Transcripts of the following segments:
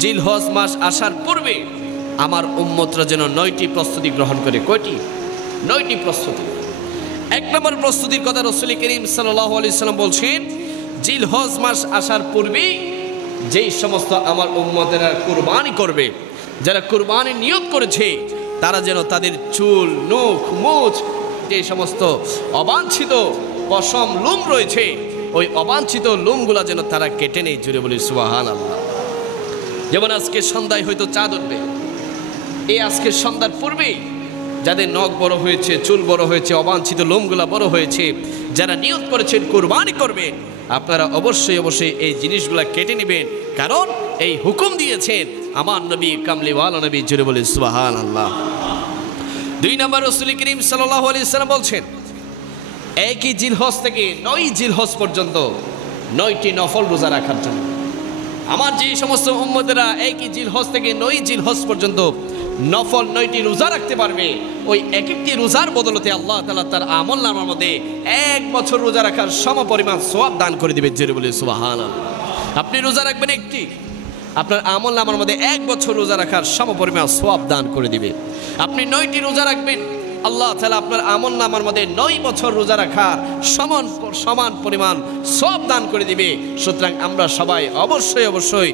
জিলহজ মাস আসার পূর্বে আমার উম্মতরা যেন 9টি প্রস্তুতি গ্রহণ করে। কয়টি? 9টি প্রস্তুতি। 1 নম্বর প্রস্তুতির কথা রাসূল করিম সাল্লাল্লাহু আলাইহি সাল্লাম বলছেন, জিলহজ মাস আসার পূর্বে যেই সমস্ত আমার উম্মতেরা কুরবানি করবে, যারা কুরবানি নিয়ত করেছে, তারা যেন তাদের চুল, নখ, মুছ, যে সমস্ত অবাঞ্ছিত পশম লোম রয়েছে, ওই অবাঞ্ছিত লোমগুলা যেন তারা কেটে নেয়। জুড়ে বলি সুবহানাল্লাহ। যেমন আজকে সন্ধ্যায় হয়তো চাঁদ উঠবে, এই আজকের সন্ধ্যার পূর্বেই যাদের নখ বড় হয়েছে, চুল বড় হয়েছে, অবাঞ্ছিত লোমগুলা বড় হয়েছে, যারা নিয়ত করেছেন কুরবানি করবেন, আপনারা অবশ্যই অবশ্যই এই জিনিসগুলা কেটে নেবেন, কারণ এই হুকুম দিয়েছেন আমার নবী কামলিওয়ালা নবী। জুড়ে বলি সুবহানাল্লাহ। 2 নম্বর রাসূল করিম সাল্লাল্লাহু আলাইহি সাল্লাম বলছেন, 1 জিলহজ থেকে 9 জিলহজ পর্যন্ত 9টি নফল রোজা রাখার জন্য। আমার যে সমস্ত উম্মতেরা 1 জিলহজ থেকে 9 জিলহজ পর্যন্ত নফল 9টি রোজা রাখতে পারবে, ওই এক একটি রোজার বদলতে আল্লাহ তাআলা তার আমলনামার মধ্যে 1 বছর রোজা রাখার সমপরিমাণ সওয়াব দান করে দিবে। জোরে বলে সুবহানাল্লাহ। আপনি রোজা রাখবেন একটি, আপনার আমলনামার মধ্যে 1 বছর রোজা রাখার সমপরিমাণ সওয়াব দান করে দিবে। আপনি 9টি রোজা রাখবেন, আল্লাহ তাআলা আপনার আমলনামার মধ্যে 9 বছর রোজা রাখার সমান পরিমাণ সওয়াব দান করে দিবে। সুতরাং আমরা সবাই অবশ্যই অবশ্যই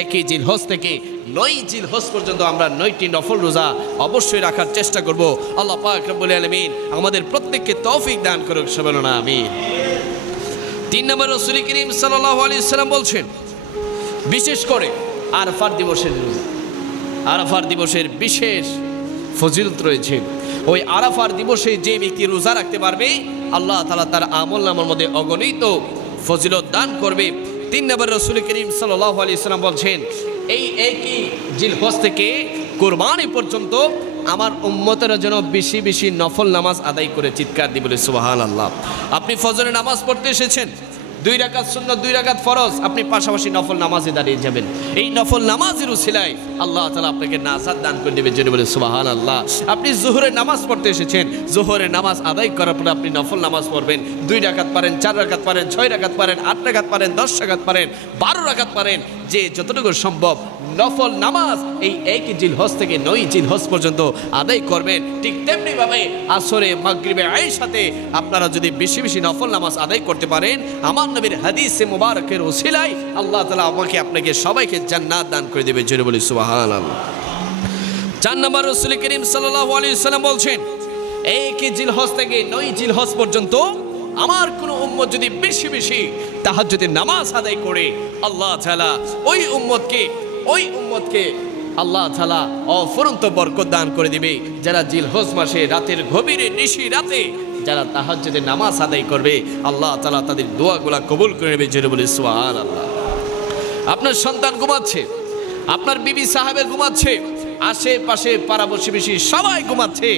1 জিলহজ থেকে 9 জিলহজ পর্যন্ত আমরা 9টি নফল রোজা অবশ্যই রাখার চেষ্টা করব। আল্লাহ পাক রব্বুল আলামিন আমাদের প্রত্যেককে তৌফিক দান করুক। সবাই বলুন আমিন। 3 নম্বর রাসূল করিম সাল্লাল্লাহু আলাইহি সাল্লাম বলছেন, বিশেষ করে আরাফার দিবসের রোজা। আরাফার দিবসের বিশেষ ফজিলত রয়েছে। ওই আরাফার দিবসে যে ব্যক্তি রোজা রাখতে পারবে, আল্লাহ তাআলা তার আমলনামার মধ্যে অগণিত ফজিলত দান করবে। 3 নম্বর রাসূল করিম সাল্লাল্লাহু আলাইহি সাল্লাম বলছেন, এই 1 জিলহজ থেকে কুরবানি পর্যন্ত আমার উম্মতেরা যেন বেশি বেশি নফল নামাজ আদায় করে। চিৎকার দিয়ে বলে সুবহানাল্লাহ। আপনি ফজরের নামাজ পড়তে এসেছেন, 2 রাকাত সুন্নাত 2 রাকাত ফরজ, আপনি পাশাপাশি নফল নামাজে দাঁড়িয়ে যাবেন। এই নফল নামাজের উসিলায় আল্লাহ তাআলা আপনাকে নাজাত দান করে দেবে। জোরে বলে সুবহানাল্লাহ। আপনি যোহরের নামাজ পড়তে এসেছেন, যোহরের নামাজ আদায় করার পরে আপনি নফল নামাজ পড়বেন। 2 রাকাত পারেন, 4 রাকাত পারেন, 6 রাকাত পারেন, 8 রাকাত পারেন, 10 রাকাত পারেন, 12 রাকাত পারেন, যে যতটুকু সম্ভব নফল নামাজ এই 1 জিলহজ থেকে 9 জিলহজ পর্যন্ত আদায় করবেন। ঠিক তেমনি ভাবে আসরে, মাগরিবে, আয়েশাতে আপনারা যদি বেশি বেশি নফল নামাজ আদায় করতে পারেন, আমার নবীর হাদিসে মুবারকের ওসিলায় আল্লাহ তাআলা আমাকে আপনাকে সবাইকে জান্নাত দান করে দেবে। জোরে বলি সুবহানাল্লাহ। 4 নম্বর রাসূল করিম সাল্লাল্লাহু আলাইহি সাল্লাম বলছেন, 1 জিলহজ থেকে 9 জিলহজ পর্যন্ত আমার কোন উম্মত যদি বেশি বেশি তাহাজ্জুদের নামাজ আদায় করে, আল্লাহ তাআলা ওই উম্মতকে আল্লাহ তাআলা অফুরন্ত বরকত দান করে দিবে। যারা জিলহজ মাসে রাতের গভীরে নিশি রাতে যারা তাহাজ্জুদের নামাজ আদায় করবে, আল্লাহ তাআলা তাদের দোয়াগুলো কবুল করে নেবে। জোরে বলে সুবহানাল্লাহ। আপনার সন্তান ঘুমাচ্ছে, আপনার বিবি সাহেবে ঘুমাচ্ছে, আশেপাশে পাড়া প্রতিবেশী সবাই ঘুমাচ্ছে,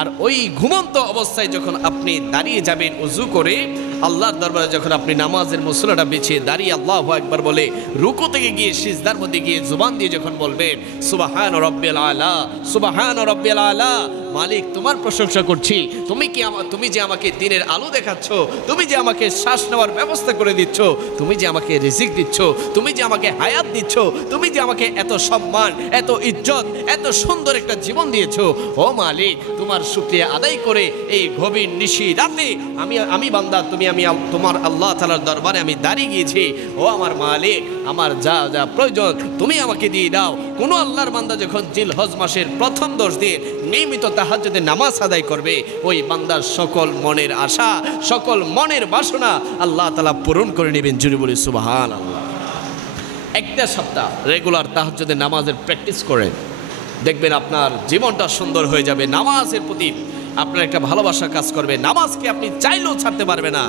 আর ওই ঘুমন্ত অবস্থায় যখন আপনি দাঁড়িয়ে যাবেন ওযু করে আল্লাহর দরবারে, যখন আপনি নামাজের মুসল্লাটা বিছিয়ে দাঁড়িয়ে আল্লাহু আকবার বলে রুকু থেকে গিয়ে সিজদার মধ্যে গিয়ে জুবান দিয়ে যখন বলবেন সুবহান রাব্বিল আলা, সুবহান রাব্বিল আলা, মালিক তোমার প্রশংসা করছি, তুমি যে আমাকে দিনের আলো দেখাচ্ছ, তুমি যে আমাকে শ্বাস নেওয়ার ব্যবস্থা করে দিচ্ছ, তুমি যে আমাকে রিজিক দিচ্ছ, তুমি যে আমাকে হায়াত দিচ্ছ, তুমি যে আমাকে এত সম্মান, এত ইজ্জত, এত সুন্দর একটা জীবন দিয়েছো, ও মালিক তোমার শুকরিয়া আদায় করে এই গভীর নিশি রাতে আমি বান্দা, আমি তোমার আল্লাহ তাআলার দরবারে আমি দাঁড়িয়ে গিয়েছি। ও আমার মালিক, আমার যা যা প্রয়োজন তুমি আমাকে দিয়ে দাও। কোন আল্লাহর বান্দা যখন জিলহজ মাসের প্রথম 10 দিন নিয়মিত তাহাজ্জুদের নামাজ আদায় করবে, ওই বান্দার সকল মনের আশা, সকল মনের বাসনা আল্লাহ তাআলা পূরণ করে নেবেন। জোরে বলি সুবহানাল্লাহ। একটা সপ্তাহ রেগুলার তাহাজ্জুদের নামাজের প্র্যাকটিস করেন, দেখবেন আপনার জীবনটা সুন্দর হয়ে যাবে। নামাজের প্রতি আপনার একটা ভালোবাসা কাজ করবে। নামাজকে আপনি চাইলেও ছাড়তে পারবে না।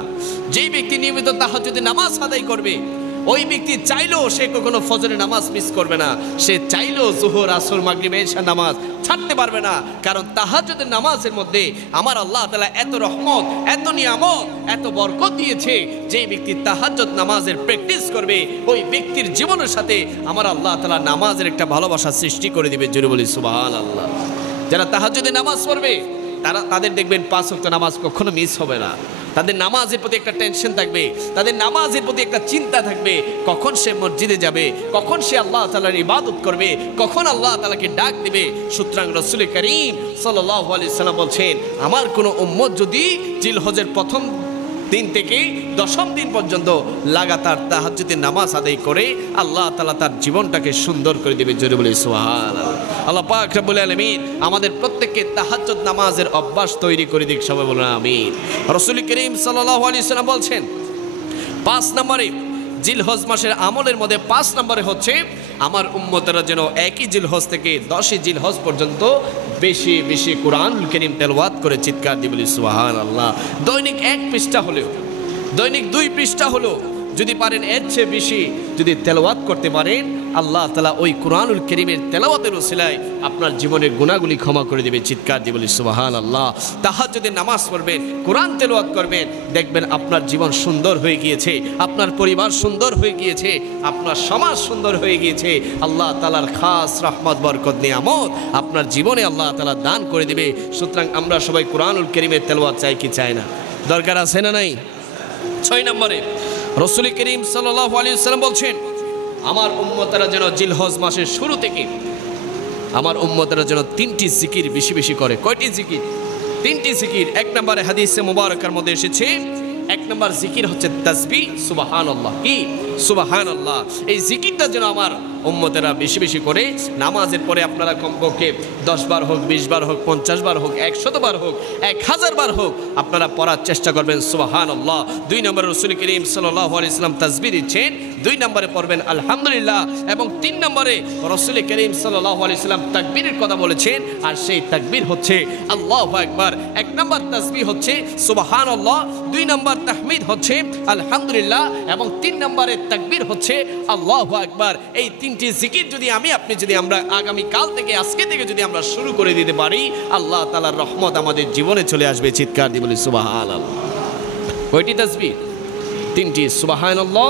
যেই ব্যক্তি নিয়মিত তাহাজ্জুদের নামাজ আদায় করবে, ওই ব্যক্তি চাইলেও সে কখনো ফজরের নামাজ মিস করবে না। সে চাইলেও যোহর, আসর, মাগরিব, এশার নামাজ ছাড়তে পারবে না। কারণ তাহাজ্জুদের নামাজের মধ্যে আমার আল্লাহ তাআলা এত রহমত, এত নিয়ামত, এত বরকত দিয়েছে। যেই ব্যক্তি তাহাজ্জুদ নামাজের প্র্যাকটিস করবে, ওই ব্যক্তির জীবনের সাথে আমার আল্লাহ তাআলা নামাজের একটা ভালোবাসা সৃষ্টি করে দিবে। জোরে বলি সুবহানাল্লাহ। যারা তাহাজ্জুদের নামাজ পড়বে তাদের দেখবেন 5 ওয়াক্ত নামাজ কখনো মিস হবে না। তাদের নামাজের প্রতি একটা টেনশন থাকবে, তাদের নামাজের প্রতি একটা চিন্তা থাকবে, কখন সে মসজিদে যাবে, কখন সে আল্লাহ তাআলার ইবাদত করবে, কখন আল্লাহ তাআলাকে ডাক দেবে। সুতরাং রাসূল করিম সাল্লাল্লাহু আলাইহি ওয়াসাল্লাম বলছেন, আমার কোনো উম্মত যদি জিলহজের প্রথম দিন থেকে 10ম দিন পর্যন্ত লাগাতার তাহাজ্জুদের নামাজ আদায় করে, আল্লাহ তাআলা তার জীবনটাকে সুন্দর করে দেবে। জোরে বলি সুবহানাল্লাহ। আল্লাহ পাক রব্বুল আলামিন আমাদের প্রত্যেককে তাহাজ্জুদ নামাজের অভ্যাস তৈরি করে দিক, সবাই বলুন আমিন। রাসূল করিম সাল্লাল্লাহু আলাইহি ওয়াসাল্লাম বলছেন, 5 নম্বরে জিলহজ মাসের আমলের মধ্যে 5 নম্বরে হচ্ছে আমার উম্মতেরা যেন একই জিলহজ থেকে 10ই জিলহজ পর্যন্ত বেশি বেশি কোরআনুল কারীম তেলাওয়াত করে চিৎকার দিয়ে বলি সুবহানাল্লাহ। দৈনিক 1 পৃষ্ঠা হলেও, দৈনিক 2 পৃষ্ঠা হলেও যদি পারেন, এর চেয়ে বেশি যদি তেলাওয়াত করতে পারেন, আল্লাহ তাআলা ওই কোরআনুল কারীমের তেলাওয়াতের ওসিলায় আপনার জীবনের গুনাহগুলি ক্ষমা করে দেবে। চিৎকার দিয়ে বলি সুবহানাল্লাহ। তাহাজ্জুদের নামাজ পড়বেন, কোরআন তেলাওয়াত করবেন, দেখবেন আপনার জীবন সুন্দর হয়ে গিয়েছে, আপনার পরিবার সুন্দর হয়ে গিয়েছে, আপনার সমাজ সুন্দর হয়ে গিয়েছে। আল্লাহ তাআলার খাস রহমত বরকত নিয়ামত আপনার জীবনে আল্লাহ তাআলা দান করে দেবে। সুতরাং আমরা সবাই কোরআনুল কারীমের তেলাওয়াত চাই কি চাই না? দরকার আছে না নাই? 6 নম্বরে রাসূল করিম সাল্লাল্লাহু আলাইহি ওয়াসাল্লাম বলছেন, আমার উম্মতেরা যেন জিলহজ মাসের শুরু থেকে আমার উম্মতেরা যেন 3টি জিকির বেশি বেশি করে। কয়টি জিকির? 3টি জিকির। 1 নম্বরে হাদিসে মুবারকার মধ্যে এসেছে, 1 নম্বর জিকির হচ্ছে তাসবিহ সুবহানাল্লাহ। কি? সুবহানাল্লাহ। এই জিকিরটা যেন আমার উম্মতেরা বেশি বেশি করে। নামাজের পরে আপনারা কমপক্ষে 10 বার হোক, 20 বার হোক, 50 বার হোক, 100 বার হোক, 1000 বার হোক, আপনারা পড়ার চেষ্টা করবেন সুবহানাল্লাহ। 2 নম্বরে রাসূল করিম সাল্লাল্লাহু আলাইহি ওয়াসাল্লাম তাসবিহ দিচ্ছেন, 2 নম্বরে পড়বেন আলহামদুলিল্লাহ, এবং 3 নম্বরে রাসূল করিম সাল্লাল্লাহু আলাইহি ওয়াসাল্লাম তাকবীরের কথা বলেছেন, আর সেই তাকবীর হচ্ছে আল্লাহু আকবার। 1 নম্বর তাসবিহ হচ্ছে সুবহানাল্লাহ, 2 নম্বর তাহমিদ হচ্ছে আলহামদুলিল্লাহ, এবং 3 নম্বরে তাকবীর হচ্ছে আল্লাহু আকবার। এই 3টি জিকির যদি আমরা আগামী কাল থেকে, আজকে থেকে যদি আমরা শুরু করে দিতে পারি, আল্লাহ তাআলার রহমত আমাদের জীবনে চলে আসবে। চিৎকার দিয়ে বলি সুবহানাল্লাহ। কয়টি তাসবিহ? 3টি। সুবহানাল্লাহ,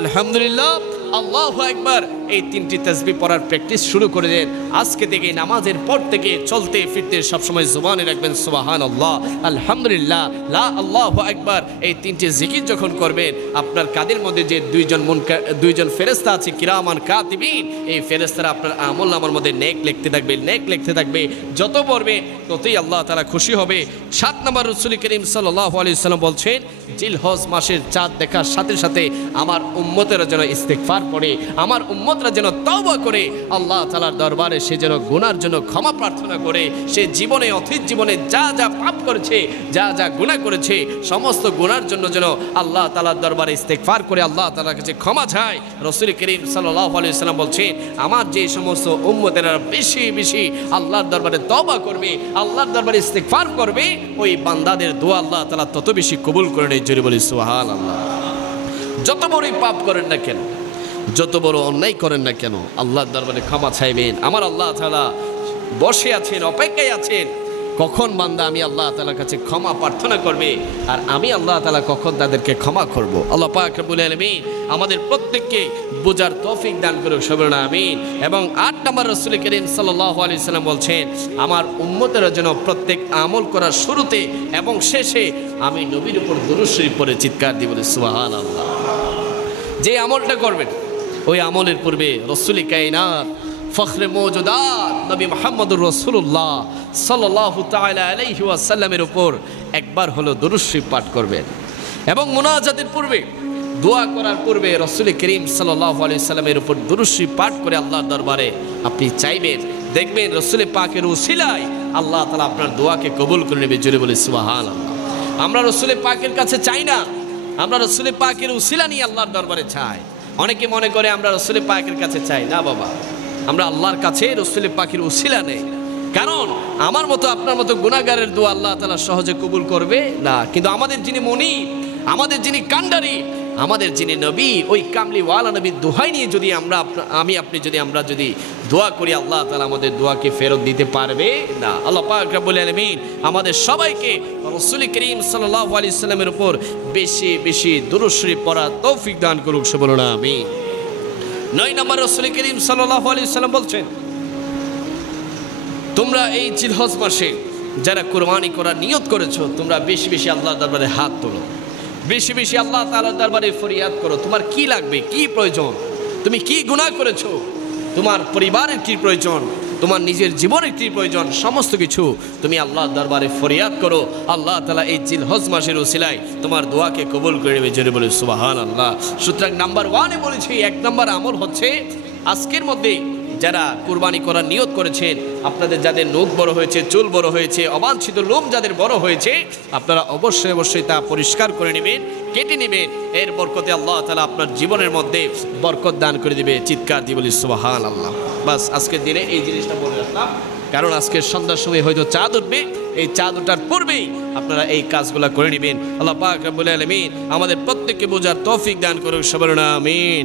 আলহামদুলিল্লাহ, আল্লাহু আকবার। এই 3টি তাসবিহ পড়ার প্র্যাকটিস শুরু করে দেন আজকে থেকে। নামাজের পর থেকে চলতে ফিরতে সবসময় জবানে রাখবেন সুবহানাল্লাহ, আলহামদুলিল্লাহ, লা আল্লাহু আকবার। এই 3টি জিকির যখন করবেন, আপনার কাদের মধ্যে যে 2জন ফেরেশতা আছে কিরামান কাতিবিন, এই ফেরেশতারা আপনার আমলনামার মধ্যে নেক লিখতে থাকবে, নেক লিখতে থাকবে। যত পড়বে ততই আল্লাহ তাআলা খুশি হবে। 7 নম্বর রাসূল করিম সাল্লাল্লাহু আলাইহি ওয়াসাল্লাম বলছেন, জিলহজ মাসের চাঁদ দেখার সাথে সাথে আমার উম্মতেরা যেন ইস্তেগফার পড়ে, আমার উম্মতরা যেন তওবা করে আল্লাহ তাআলার দরবারে সে যেন গুনার জন্য ক্ষমা প্রার্থনা করে। সে জীবনে, অতীত জীবনে যা যা পাপ করেছে, যা যা গুনাহ করেছে, সমস্ত গুনার জন্য যেন আল্লাহ তাআলার দরবারে ইস্তেগফার করে আল্লাহ তাআলার কাছে ক্ষমা চায়। রাসূল করিম সাল্লাল্লাহু আলাইহি ওয়াসাল্লাম বলছেন, আমার যে সমস্ত উম্মতেরা বেশি বেশি আল্লাহর দরবারে তওবা করবে, আল্লাহর দরবারে ইস্তেগফার করবে, ওই বান্দাদের দোয়া আল্লাহ তাআলা তত বেশি কবুল করে নেয়। জোরে বলি সুবহানাল্লাহ। যত বড়ই পাপ করেন না কেন, যত বড় অন্যায় করেন না কেন, আল্লাহর দরবারে ক্ষমা চাইবেন। আমার আল্লাহ তাআলা বসে আছেন, অপেক্ষায় আছেন, কখন বান্দা আমি আল্লাহ তাআলার কাছে ক্ষমা প্রার্থনা করবে, আর আমি আল্লাহ তাআলা কখন তাদেরকে ক্ষমা করব। আল্লাহ পাক রব্বুল আলামিন আমাদের প্রত্যেককে বোঝার তৌফিক দান করুক, সবাই বলুন আমিন। এবং 8 নম্বর রাসূল করিম সাল্লাল্লাহু আলাইহি ওয়াসাল্লাম বলছেন, আমার উম্মতেরা যেন প্রত্যেক আমল করার শুরুতে এবং শেষে আমি নবীর উপর দুরূদ শরীফ পড়ে চিৎকার দিয়ে বলি সুবহানাল্লাহ। যে আমলটা করবেন, ওই আমলের পূর্বে রাসূল কায়নাত ফখরে মওজুদাত নবী মুহাম্মদুর রাসূলুল্লাহ সাল্লাল্লাহু তাআলা আলাইহি ওয়াসাল্লামের উপর একবার হলো দুরূদ শরীফ পাঠ করবেন। এবং মুনাজাতের পূর্বে, দোয়া করার পূর্বে রাসূল করিম সাল্লাল্লাহু আলাইহি ওয়াসাল্লামের উপর দুরূদ শরীফ পাঠ করে আল্লাহর দরবারে আপনি চাইবেন, দেখবেন রাসূল পাকের উসিলায় আল্লাহ তাআলা আপনার দোয়াকে কবুল করে নেবে। জোরে বলে সুবহানাল্লাহ। আমরা রাসূল পাকের কাছে চাই না, আমরা রাসূল পাকের উসিলা নিয়ে আল্লাহর দরবারে চাই। অনেকে মনে করে আমরা রাসূল পাকের কাছে চাই না, বাবা, আমরা আল্লাহর কাছে রাসূল পাকের উসিলা নেই। কারণ আমার মতো আপনার মতো গুনাহগারের দোয়া আল্লাহ তাআলা সহজে কবুল করবে না। কিন্তু আমাদের যিনি মুনিব, আমাদের যিনি কান্ডারি, আমাদের যিনি নবী, ওই কামলিওয়ালা নবীর দোহাই নিয়ে যদি আমরা যদি দোয়া করি, আল্লাহ তাআলা আমাদের দোয়াকে ফেরত দিতে পারবে না। আল্লাহ পাক রব্বুল আলামিন আমাদের সবাইকে রাসূল করিম সাল্লাল্লাহু আলাইহি ওয়াসাল্লামের উপর বেশি বেশি দুরূদ শরীফ পড়ার তৌফিক দান করুক, সবাই বলুন আমিন। 9 নম্বর রাসূল করিম সাল্লাল্লাহু আলাইহি ওয়াসাল্লাম বলছেন, তোমরা এই জিলহজ মাসে যারা কোরবানি করার নিয়ত করেছো তোমরা বেশি বেশি আল্লাহর দরবারে হাত তোলো, বেশি বেশি আল্লাহ তাআলার দরবারে ফরিয়াদ করো। তোমার কি লাগবে, কি প্রয়োজন, তুমি কি গুনাহ করেছো, তোমার পরিবারের কি প্রয়োজন, তোমার নিজের জীবনের কি প্রয়োজন, সমস্ত কিছু তুমি আল্লাহর দরবারে ফরিয়াদ করো। আল্লাহ তাআলা এই জিলহজ মাসের উসিলায় তোমার দোয়াকে কবুল করে নেবে। জোরে বলে সুবহানাল্লাহ। সুতরাং নাম্বার 1-এ বলেছি, 1 নম্বর আমল হচ্ছে আজকের মধ্যে যারা কুরবানি করার নিয়ত করেছেন, আপনাদের যাদের নখ বড় হয়েছে, চুল বড় হয়েছে, অবাঞ্ছিত লোম যাদের বড় হয়েছে, আপনারা অবশ্যই অবশ্যই তা পরিষ্কার করে নেবেন, কেটে নেবেন। এর বরকতে আল্লাহ তাআলা আপনার জীবনের মধ্যে বরকত দান করে দিবে। চিৎকার দিয়ে বলি সুবহানাল্লাহ। বাস আজকের দিনে এই জিনিসটা বলে রাখলাম, কারণ আজকের সন্ধ্যার সময় হয়তো চাঁদ উঠবে, এই চাঁদ ওঠার পূর্বেই আপনারা এই কাজগুলো করে নেবেন। আল্লাহ পাক রব্বুল আলামিন আমাদের প্রত্যেককে বোঝার তৌফিক দান করুক। সবার আমিন।